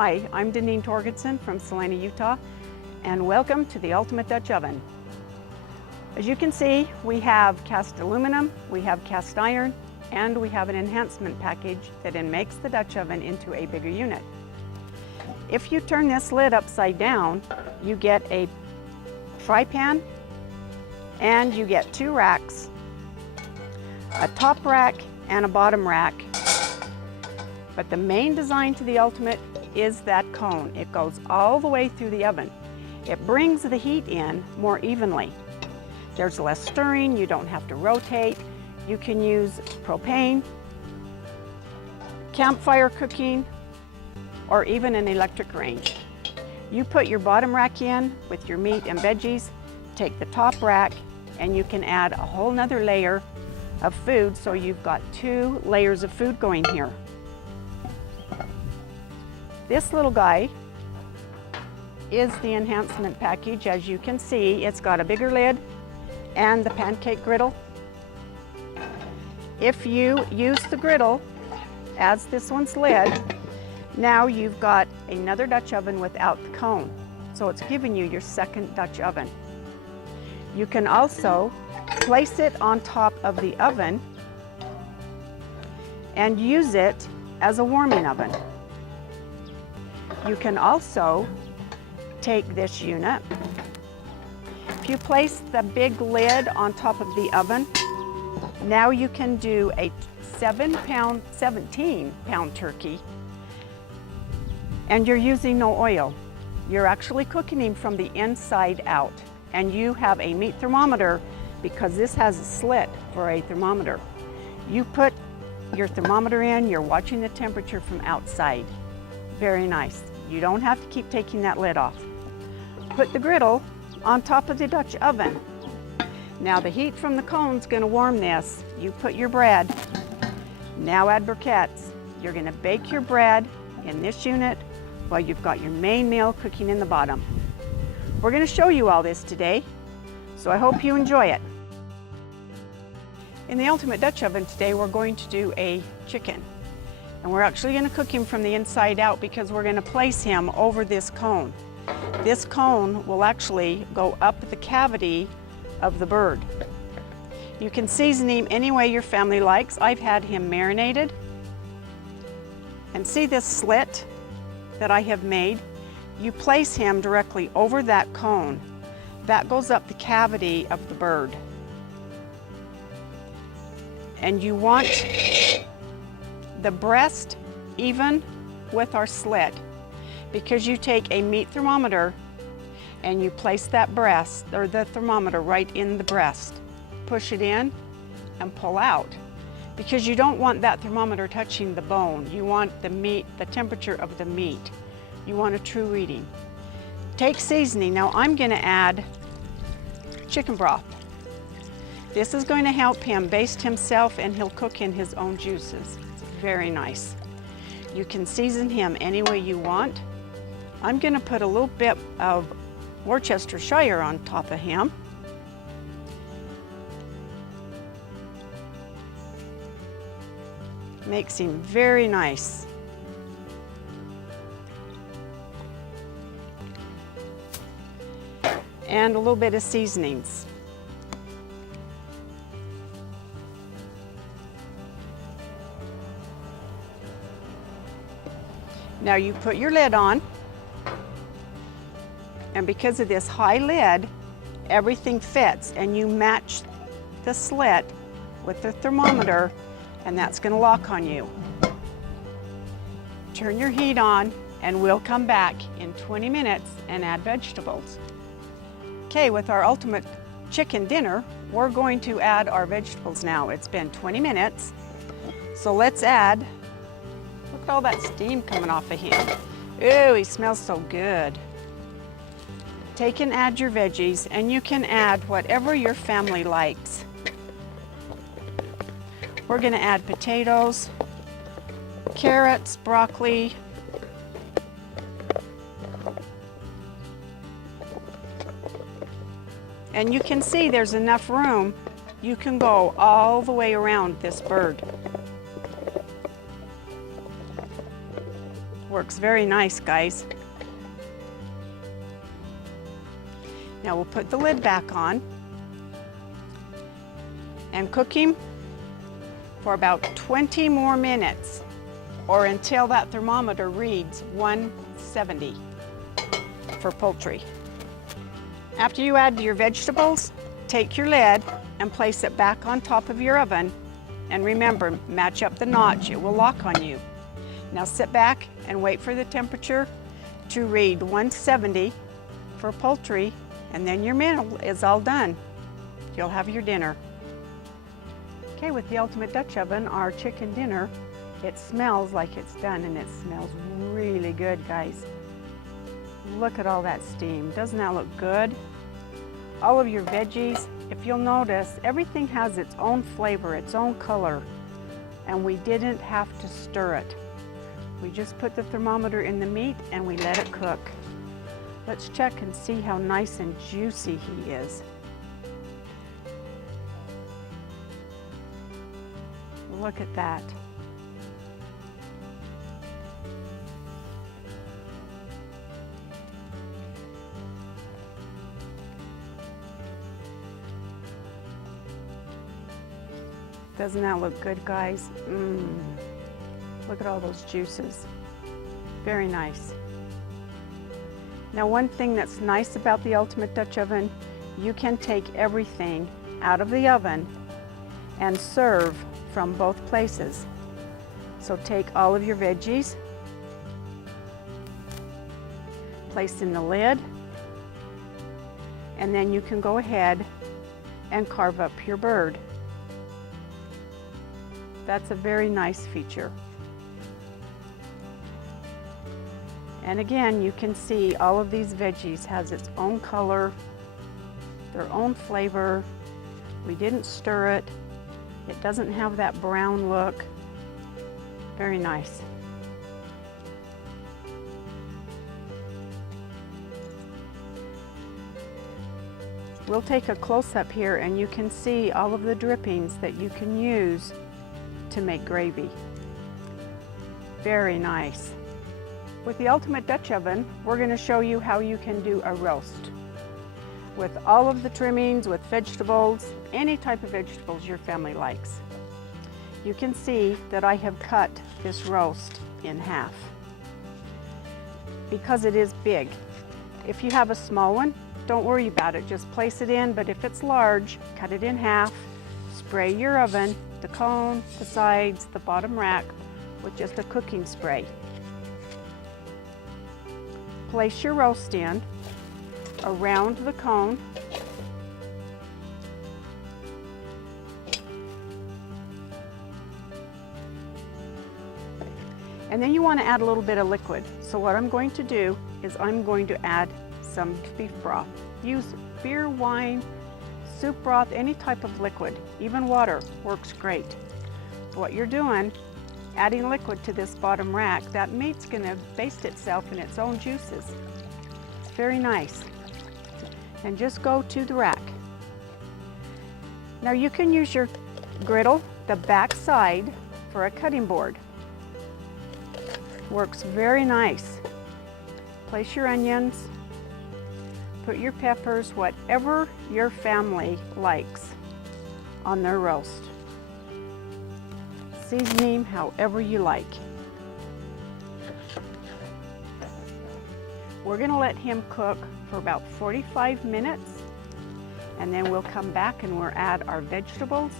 Hi, I'm Deneen Torgerson from Salina, Utah, and welcome to the Ultimate Dutch Oven. As you can see, we have cast aluminum, we have cast iron, and we have an enhancement package that then makes the Dutch oven into a bigger unit. If you turn this lid upside down, you get a fry pan and you get two racks, a top rack and a bottom rack. But the main design to the Ultimate is that cone. It goes all the way through the oven. It brings the heat in more evenly. There's less stirring, you don't have to rotate. You can use propane, campfire cooking, or even an electric range. You put your bottom rack in with your meat and veggies, take the top rack, and you can add a whole nother layer of food, so you've got 2 layers of food going here. This little guy is the enhancement package. As you can see, it's got a bigger lid and the pancake griddle. If you use the griddle as this one's lid, now you've got another Dutch oven without the cone. So it's giving you your second Dutch oven. You can also place it on top of the oven and use it as a warming oven. You can also take this unit. If you place the big lid on top of the oven, now you can do a 17-pound turkey, and you're using no oil. You're actually cooking him from the inside out, and you have a meat thermometer because this has a slit for a thermometer. You put your thermometer in, you're watching the temperature from outside. Very nice. You don't have to keep taking that lid off. Put the griddle on top of the Dutch oven. Now the heat from the cone's gonna warm this. You put your bread. Now add briquettes. You're gonna bake your bread in this unit while you've got your main meal cooking in the bottom. We're gonna show you all this today, so I hope you enjoy it. In the Ultimate Dutch Oven today, we're going to do a chicken. And we're actually gonna cook him from the inside out because we're gonna place him over this cone. This cone will actually go up the cavity of the bird. You can season him any way your family likes. I've had him marinated. And see this slit that I have made? You place him directly over that cone. That goes up the cavity of the bird. And you want the breast even with our slit, because you take a meat thermometer and you place that breast or the thermometer right in the breast. Push it in and pull out, because you don't want that thermometer touching the bone. You want the meat, the temperature of the meat. You want a true reading. Take seasoning. Now I'm going to add chicken broth. This is going to help him baste himself, and he'll cook in his own juices. Very nice. You can season him any way you want. I'm going to put a little bit of Worcestershire on top of him. Makes him very nice. And a little bit of seasonings. Now you put your lid on, and because of this high lid, everything fits, and you match the slit with the thermometer, and that's going to lock on you. Turn your heat on, and we'll come back in 20 minutes and add vegetables. Okay, with our Ultimate chicken dinner, we're going to add our vegetables now. It's been 20 minutes, so let's add. Look at all that steam coming off of him. Ooh, he smells so good. Take and add your veggies, and you can add whatever your family likes. We're gonna add potatoes, carrots, broccoli, and you can see there's enough room. You can go all the way around this bird. Works very nice, guys. Now we'll put the lid back on and cook him for about 20 more minutes, or until that thermometer reads 170 for poultry. After you add your vegetables, take your lid and place it back on top of your oven. And remember, match up the notch, it will lock on you. Now sit back and wait for the temperature to read 170 for poultry, and then your meal is all done. You'll have your dinner. Okay, with the Ultimate Dutch Oven, our chicken dinner, it smells like it's done, and it smells really good, guys. Look at all that steam. Doesn't that look good? All of your veggies, if you'll notice, everything has its own flavor, its own color, and we didn't have to stir it. We just put the thermometer in the meat and we let it cook. Let's check and see how nice and juicy he is. Look at that. Doesn't that look good, guys? Look at all those juices. Very nice. Now, one thing that's nice about the Ultimate Dutch Oven, you can take everything out of the oven and serve from both places. So take all of your veggies, place in the lid, and then you can go ahead and carve up your bird. That's a very nice feature. And again, you can see all of these veggies has its own color, their own flavor. We didn't stir it. It doesn't have that brown look. Very nice. We'll take a close-up here and you can see all of the drippings that you can use to make gravy. Very nice. With the Ultimate Dutch Oven, we're going to show you how you can do a roast with all of the trimmings, with vegetables, any type of vegetables your family likes. You can see that I have cut this roast in half because it is big. If you have a small one, don't worry about it, just place it in, but if it's large, cut it in half, spray your oven, the cone, the sides, the bottom rack with just a cooking spray. Place your roast in around the cone. And then you want to add a little bit of liquid. So what I'm going to do is I'm going to add some beef broth. Use beer, wine, soup broth, any type of liquid, even water works great. What you're doing, adding liquid to this bottom rack, that meat's going to baste itself in its own juices. It's very nice. And just go to the rack. Now you can use your griddle, the back side, for a cutting board. Works very nice. Place your onions, put your peppers, whatever your family likes on their roast. Seasoning however you like. We're going to let him cook for about 45 minutes, and then we'll come back and we'll add our vegetables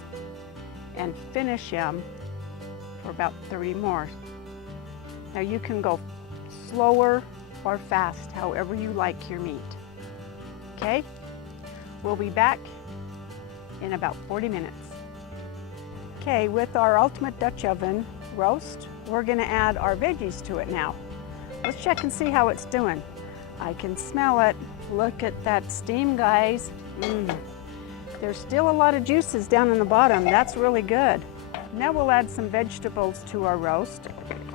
and finish him for about 30 more. Now you can go slower or fast, however you like your meat. Okay? We'll be back in about 40 minutes. Okay, with our Ultimate Dutch Oven roast, we're going to add our veggies to it now. Let's check and see how it's doing. I can smell it. Look at that steam, guys. There's still a lot of juices down in the bottom. That's really good. Now we'll add some vegetables to our roast.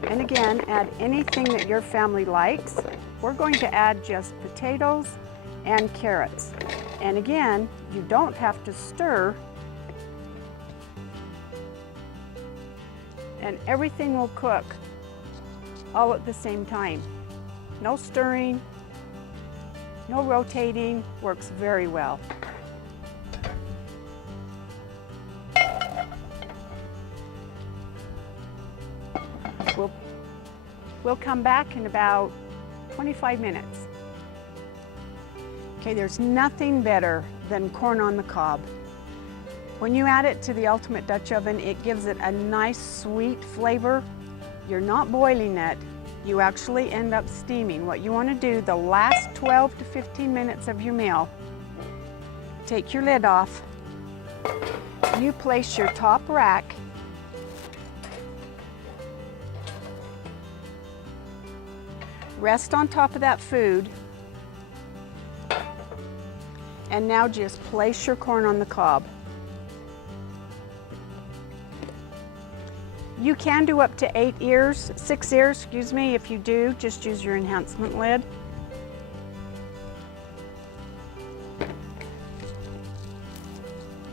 And again, add anything that your family likes. We're going to add just potatoes and carrots. And again, you don't have to stir. And everything will cook all at the same time. No stirring, no rotating, works very well. We'll come back in about 25 minutes. Okay, there's nothing better than corn on the cob. When you add it to the Ultimate Dutch Oven, it gives it a nice sweet flavor. You're not boiling it, you actually end up steaming. What you want to do the last 12 to 15 minutes of your meal, take your lid off, you place your top rack rest on top of that food, and now just place your corn on the cob. You can do up to 6 ears, excuse me. If you do, just use your enhancement lid.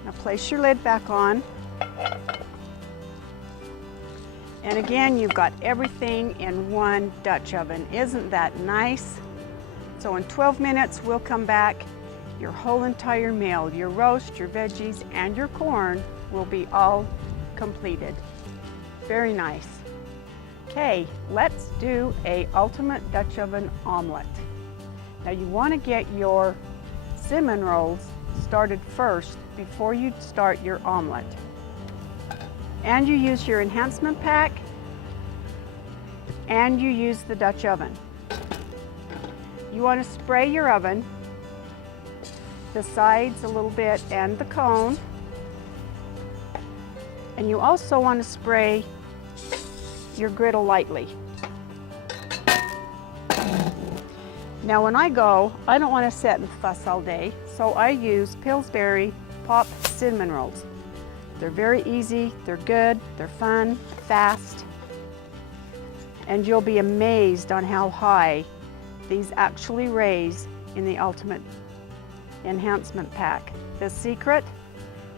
Now place your lid back on. And again, you've got everything in one Dutch oven. Isn't that nice? So in 12 minutes, we'll come back. Your whole entire meal, your roast, your veggies, and your corn will be all completed. Very nice. Okay, let's do a Ultimate Dutch Oven omelet. Now you want to get your cinnamon rolls started first before you start your omelet. And you use your enhancement pack, and you use the Dutch oven. You want to spray your oven, the sides a little bit and the cone. And you also want to spray your griddle lightly. Now when I go, I don't want to sit and fuss all day, so I use Pillsbury Pop cinnamon rolls. They're very easy, they're good, they're fun, fast, and you'll be amazed on how high these actually raise in the Ultimate Enhancement Pack. The secret,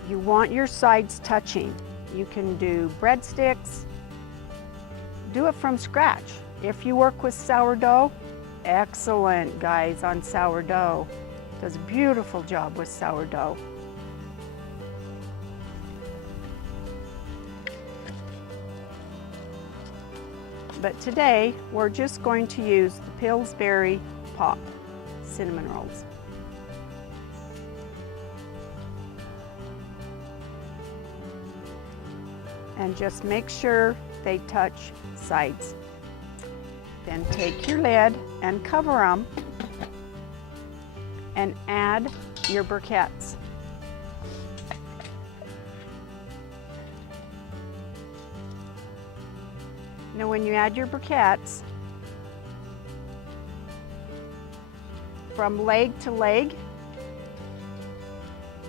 you want your sides touching. You can do breadsticks, do it from scratch. If you work with sourdough, excellent guys on sourdough. Does a beautiful job with sourdough. But today, we're just going to use the Pillsbury Pop cinnamon rolls. And just make sure they touch sides. Then take your lid and cover them and add your briquettes. Now when you add your briquettes, from leg to leg,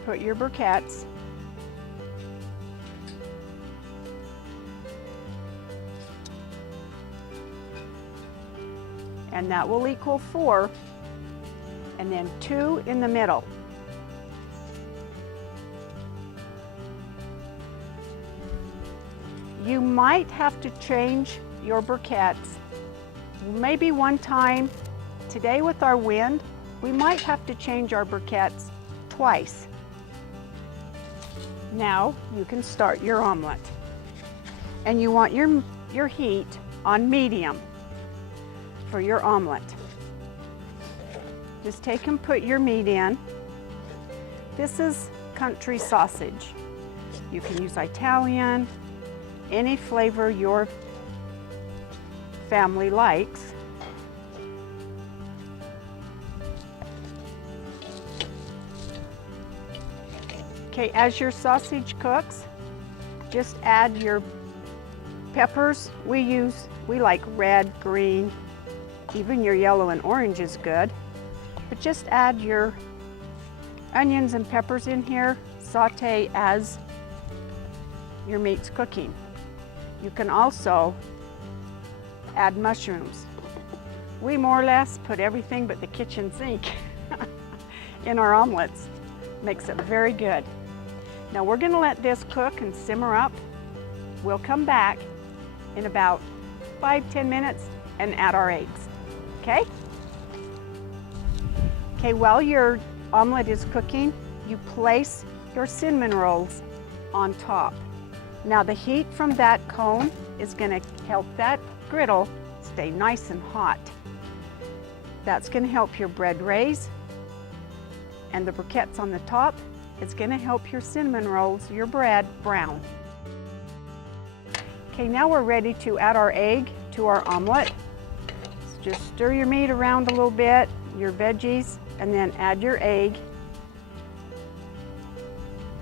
put your briquettes. And that will equal 4, and then 2 in the middle. You might have to change your briquettes. Maybe one time, today with our wind, we might have to change our briquettes twice. Now you can start your omelet. And you want your heat on medium for your omelet. Just take and put your meat in. This is country sausage. You can use Italian, any flavor your family likes. Okay, as your sausage cooks, just add your peppers. We like red, green, even your yellow and orange is good. But just add your onions and peppers in here, saute as your meat's cooking. You can also add mushrooms. We more or less put everything but the kitchen sink in our omelets. Makes it very good. Now we're gonna let this cook and simmer up. We'll come back in about 5-10 minutes and add our eggs, okay? Okay, while your omelet is cooking, you place your cinnamon rolls on top. Now the heat from that cone is gonna help that griddle stay nice and hot. That's gonna help your bread raise, and the briquettes on the top is gonna help your cinnamon rolls, your bread, brown. Okay, now we're ready to add our egg to our omelet. So just stir your meat around a little bit, your veggies, and then add your egg.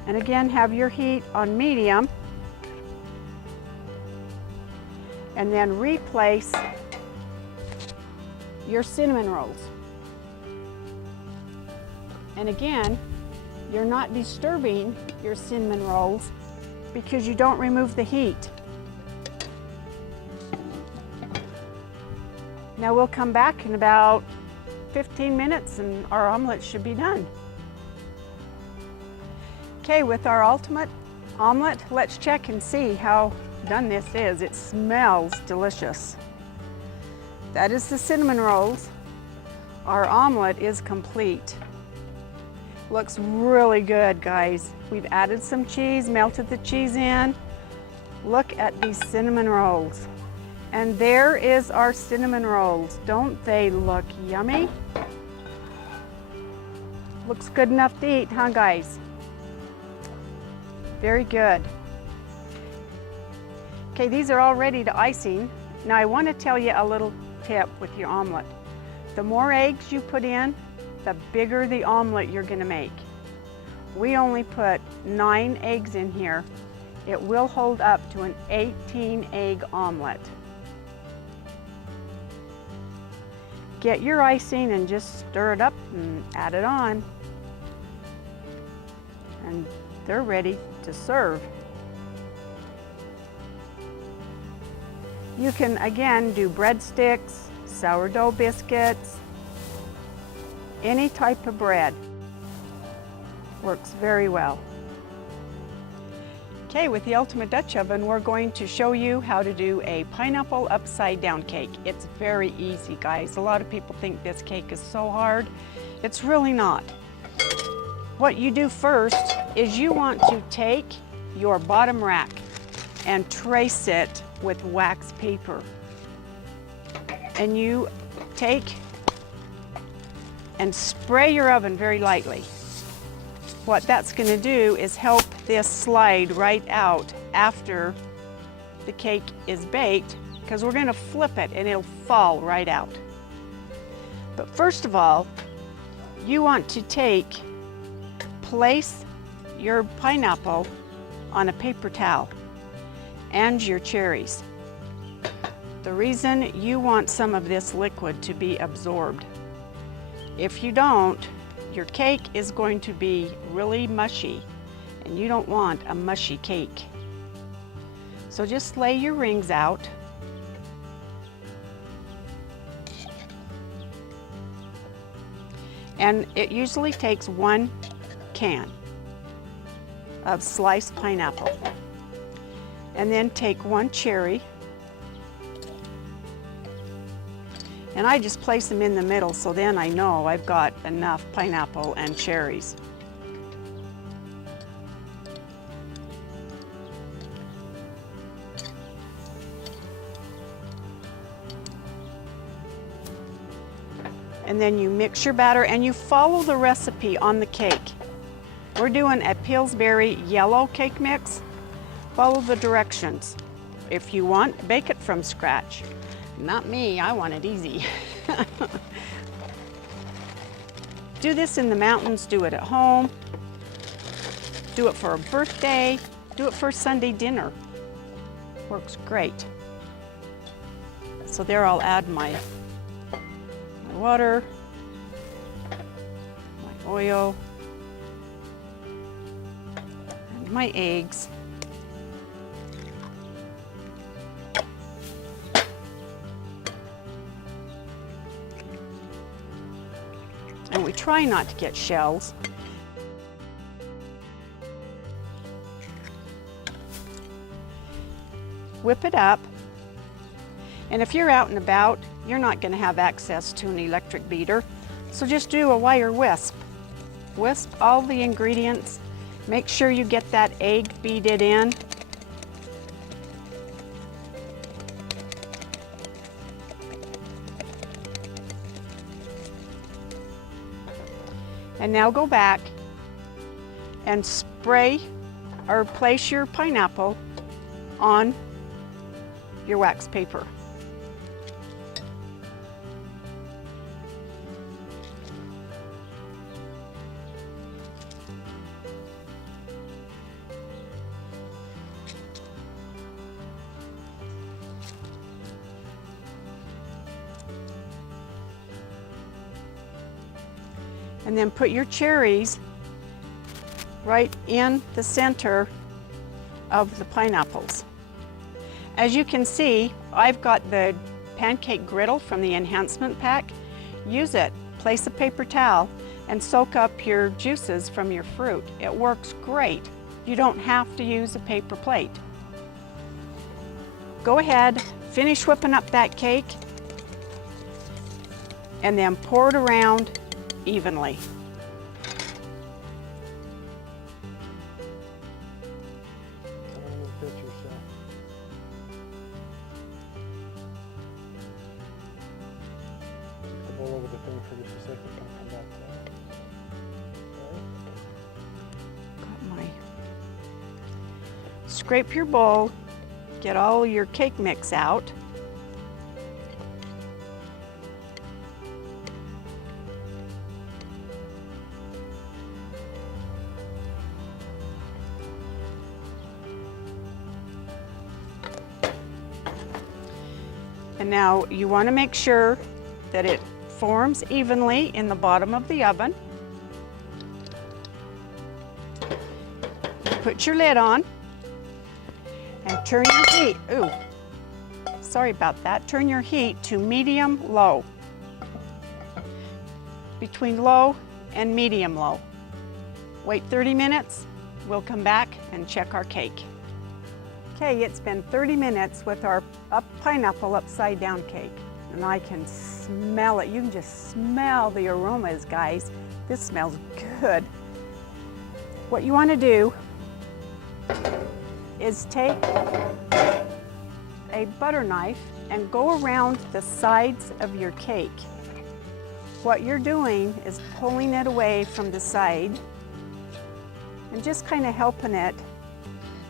And again, have your heat on medium. And then replace your cinnamon rolls. And again, you're not disturbing your cinnamon rolls because you don't remove the heat. Now we'll come back in about 15 minutes and our omelet should be done. Okay, with our ultimate omelet, let's check and see how done this is. It smells delicious. That is the cinnamon rolls. Our omelet is complete. Looks really good, guys. We've added some cheese, melted the cheese in. Look at these cinnamon rolls. And there is our cinnamon rolls. Don't they look yummy? Looks good enough to eat, huh, guys? Very good. Okay, these are all ready to icing. Now I want to tell you a little tip with your omelet. The more eggs you put in, the bigger the omelet you're going to make. We only put 9 eggs in here. It will hold up to an 18 egg omelet. Get your icing and just stir it up and add it on. And they're ready to serve. You can again do breadsticks, sourdough biscuits, any type of bread. Works very well. Okay, with the Ultimate Dutch Oven, we're going to show you how to do a pineapple upside down cake. It's very easy, guys. A lot of people think this cake is so hard. It's really not. What you do first is you want to take your bottom rack and trace it with wax paper. And you take and spray your oven very lightly. What that's going to do is help this slide right out after the cake is baked, because we're going to flip it and it'll fall right out. But first of all, you want to place your pineapple on a paper towel and your cherries. The reason you want some of this liquid to be absorbed. If you don't, your cake is going to be really mushy, and you don't want a mushy cake. So just lay your rings out. And it usually takes 1 can of sliced pineapple. And then take 1 cherry. And I just place them in the middle, so then I know I've got enough pineapple and cherries. And then you mix your batter and you follow the recipe on the cake. We're doing a Pillsbury yellow cake mix. Follow the directions. If you want, bake it from scratch. Not me, I want it easy. Do this in the mountains, do it at home, do it for a birthday, do it for a Sunday dinner. Works great. So there I'll add my water, my oil, and my eggs. And we try not to get shells. Whip it up. And if you're out and about, you're not going to have access to an electric beater, so just do a wire whisk. Whisk all the ingredients. Make sure you get that egg beaten in. And now go back and spray or place your pineapple on your wax paper. And then put your cherries right in the center of the pineapples. As you can see, I've got the pancake griddle from the enhancement pack. Use it. Place a paper towel and soak up your juices from your fruit. It works great. You don't have to use a paper plate. Go ahead, finish whipping up that cake, and then pour it around evenly. Over the thing for just a second, come back to that. Got my... Scrape your bowl, get all your cake mix out. And now you want to make sure that it forms evenly in the bottom of the oven. Put your lid on and turn your heat. Ooh, sorry about that. Turn your heat to medium-low. Between low and medium-low. Wait 30 minutes. We'll come back and check our cake. Okay, it's been 30 minutes with our pineapple upside down cake. And I can smell it. You can just smell the aromas, guys. This smells good. What you want to do is take a butter knife and go around the sides of your cake. What you're doing is pulling it away from the side and just kind of helping it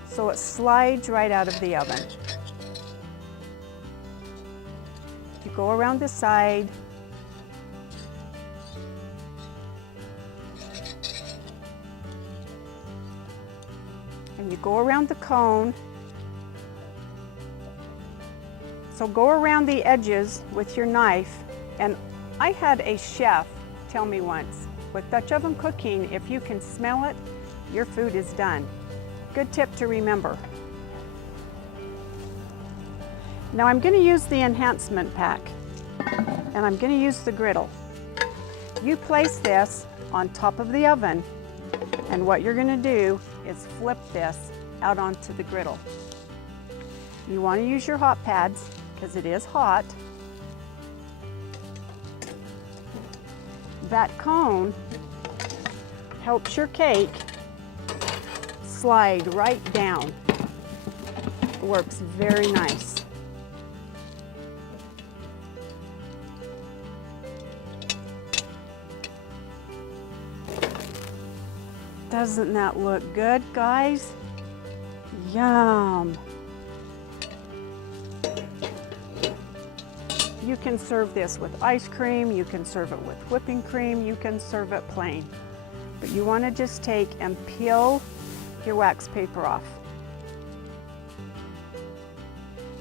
so it slides right out of the oven. You go around the side. And you go around the cone. So go around the edges with your knife. And I had a chef tell me once, with Dutch oven cooking, if you can smell it, your food is done. Good tip to remember. Now I'm going to use the enhancement pack, and I'm going to use the griddle. You place this on top of the oven, and what you're going to do is flip this out onto the griddle. You want to use your hot pads because it is hot. That cone helps your cake slide right down. It works very nice. Doesn't that look good, guys? Yum! You can serve this with ice cream, you can serve it with whipping cream, you can serve it plain. But you want to just take and peel your wax paper off.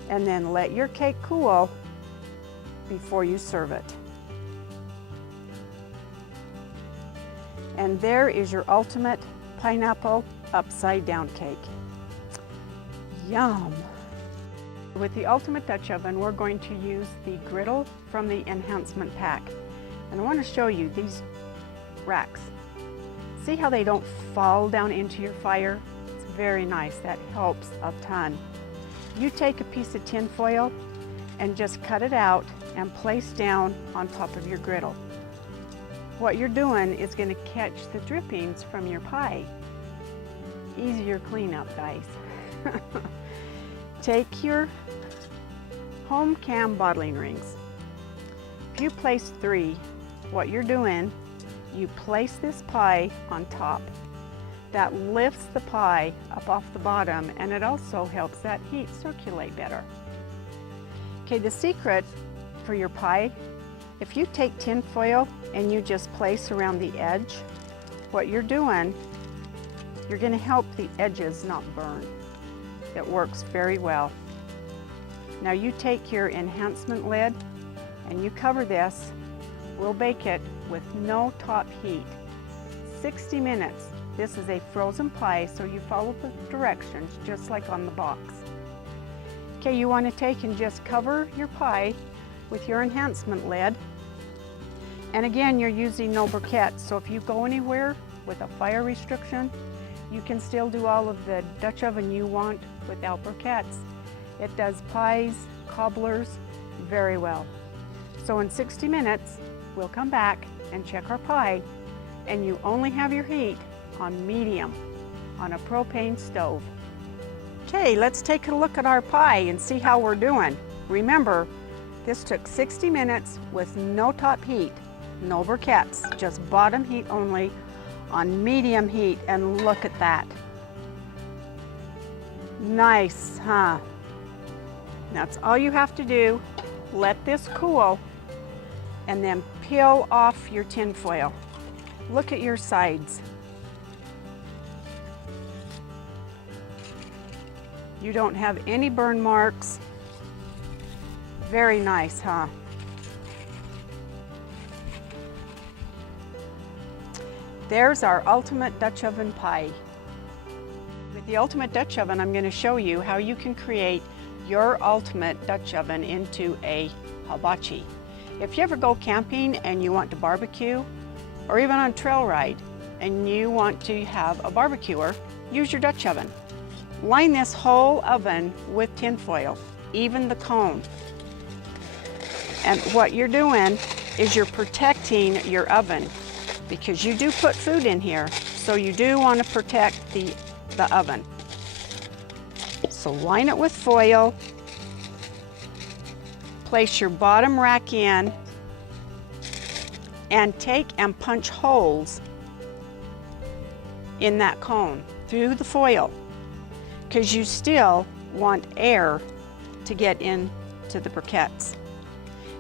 And then let your cake cool before you serve it. And there is your ultimate pineapple upside down cake. Yum! With the Ultimate Dutch Oven, we're going to use the griddle from the enhancement pack. And I want to show you these racks. See how they don't fall down into your fire? It's very nice. That helps a ton. You take a piece of tin foil and just cut it out and place down on top of your griddle. What you're doing is going to catch the drippings from your pie. Easier cleanup, guys. Take your home cam bottling rings. If you place 3, what you're doing, you place this pie on top. That lifts the pie up off the bottom, and it also helps that heat circulate better. Okay, the secret for your pie, if you take tin foil and you just place around the edge, what you're doing, you're going to help the edges not burn. It works very well. Now you take your enhancement lid and you cover this. We'll bake it with no top heat. 60 minutes. This is a frozen pie, so you follow the directions just like on the box. Okay, you want to take and just cover your pie with your enhancement lid. And again, you're using no briquettes, so if you go anywhere with a fire restriction, you can still do all of the Dutch oven you want without briquettes. It does pies, cobblers very well. So in 60 minutes, we'll come back and check our pie, and you only have your heat on medium on a propane stove. Okay, let's take a look at our pie and see how we're doing. Remember, this took 60 minutes with no top heat, no briquettes, just bottom heat only on medium heat, and look at that. Nice, huh? That's all you have to do. Let this cool and then peel off your tin foil. Look at your sides. You don't have any burn marks. Very nice, huh? There's our ultimate Dutch oven pie. With the ultimate Dutch oven, I'm going to show you how you can create your ultimate Dutch oven into a hibachi. If you ever go camping and you want to barbecue, or even on a trail ride, and you want to have a barbecuer, use your Dutch oven. Line this whole oven with tin foil, even the cone. And what you're doing is you're protecting your oven, because you do put food in here, so you do want to protect the oven. So line it with foil, place your bottom rack in, and take and punch holes in that cone through the foil, because you still want air to get into the briquettes.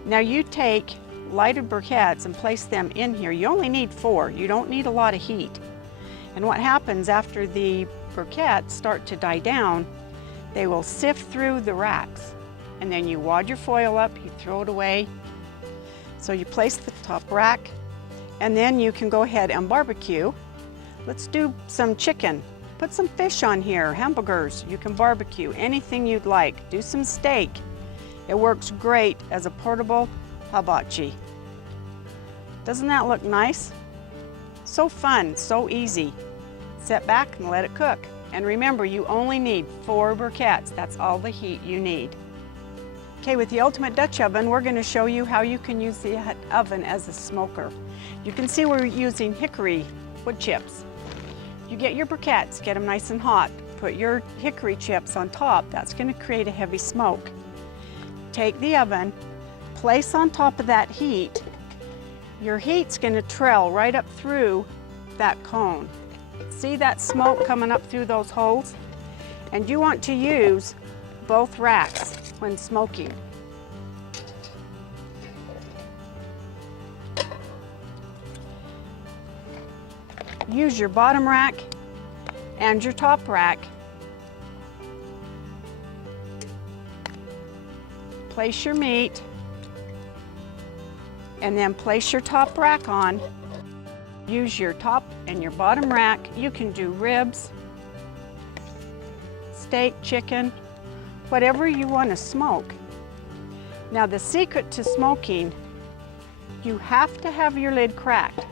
Now you take lighted briquettes and place them in here. You only need 4. You don't need a lot of heat. And what happens after the briquettes start to die down, they will sift through the racks. And then you wad your foil up, you throw it away. So you place the top rack, and then you can go ahead and barbecue. Let's do some chicken. Put some fish on here, hamburgers. You can barbecue anything you'd like. Do some steak. It works great as a portable hibachi. Doesn't that look nice? So fun, so easy. Sit back and let it cook. And remember, you only need 4 briquettes. That's all the heat you need. Okay, with the Ultimate Dutch Oven, we're going to show you how you can use the oven as a smoker. You can see we're using hickory wood chips. You get your briquettes, get them nice and hot. Put your hickory chips on top. That's going to create a heavy smoke. Take the oven, place on top of that heat. Your heat's going to trail right up through that cone. See that smoke coming up through those holes? And you want to use both racks when smoking. Use your bottom rack and your top rack. Place your meat, and then place your top rack on. Use your top and your bottom rack. You can do ribs, steak, chicken, whatever you want to smoke. Now the secret to smoking, you have to have your lid cracked.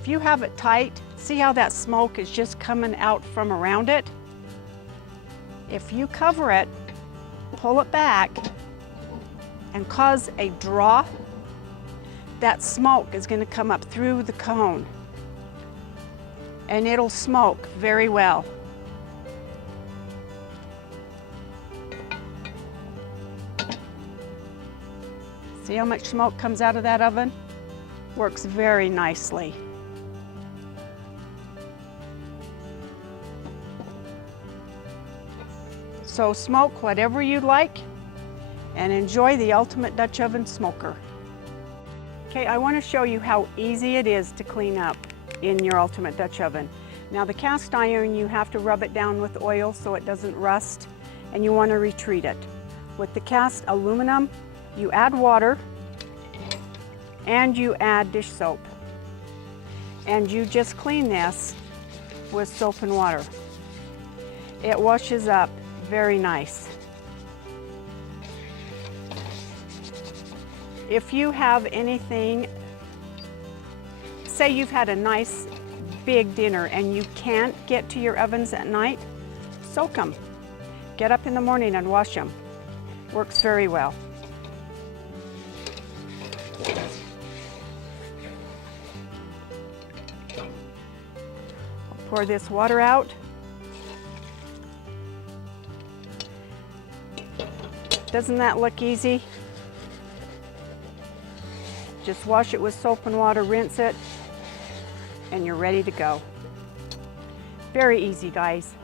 If you have it tight, see how that smoke is just coming out from around it? If you cover it, pull it back, and cause a draw, that smoke is going to come up through the cone and it'll smoke very well. See how much smoke comes out of that oven? Works very nicely. So smoke whatever you like and enjoy the Ultimate Dutch Oven Smoker. Okay, I want to show you how easy it is to clean up in your Ultimate Dutch Oven. Now the cast iron, you have to rub it down with oil so it doesn't rust, and you want to retreat it. With the cast aluminum, you add water and you add dish soap. And you just clean this with soap and water. It washes up very nice. If you have anything, say you've had a nice big dinner and you can't get to your ovens at night, soak them. Get up in the morning and wash them. Works very well. I'll pour this water out. Doesn't that look easy? Just wash it with soap and water, rinse it, and you're ready to go. Very easy, guys.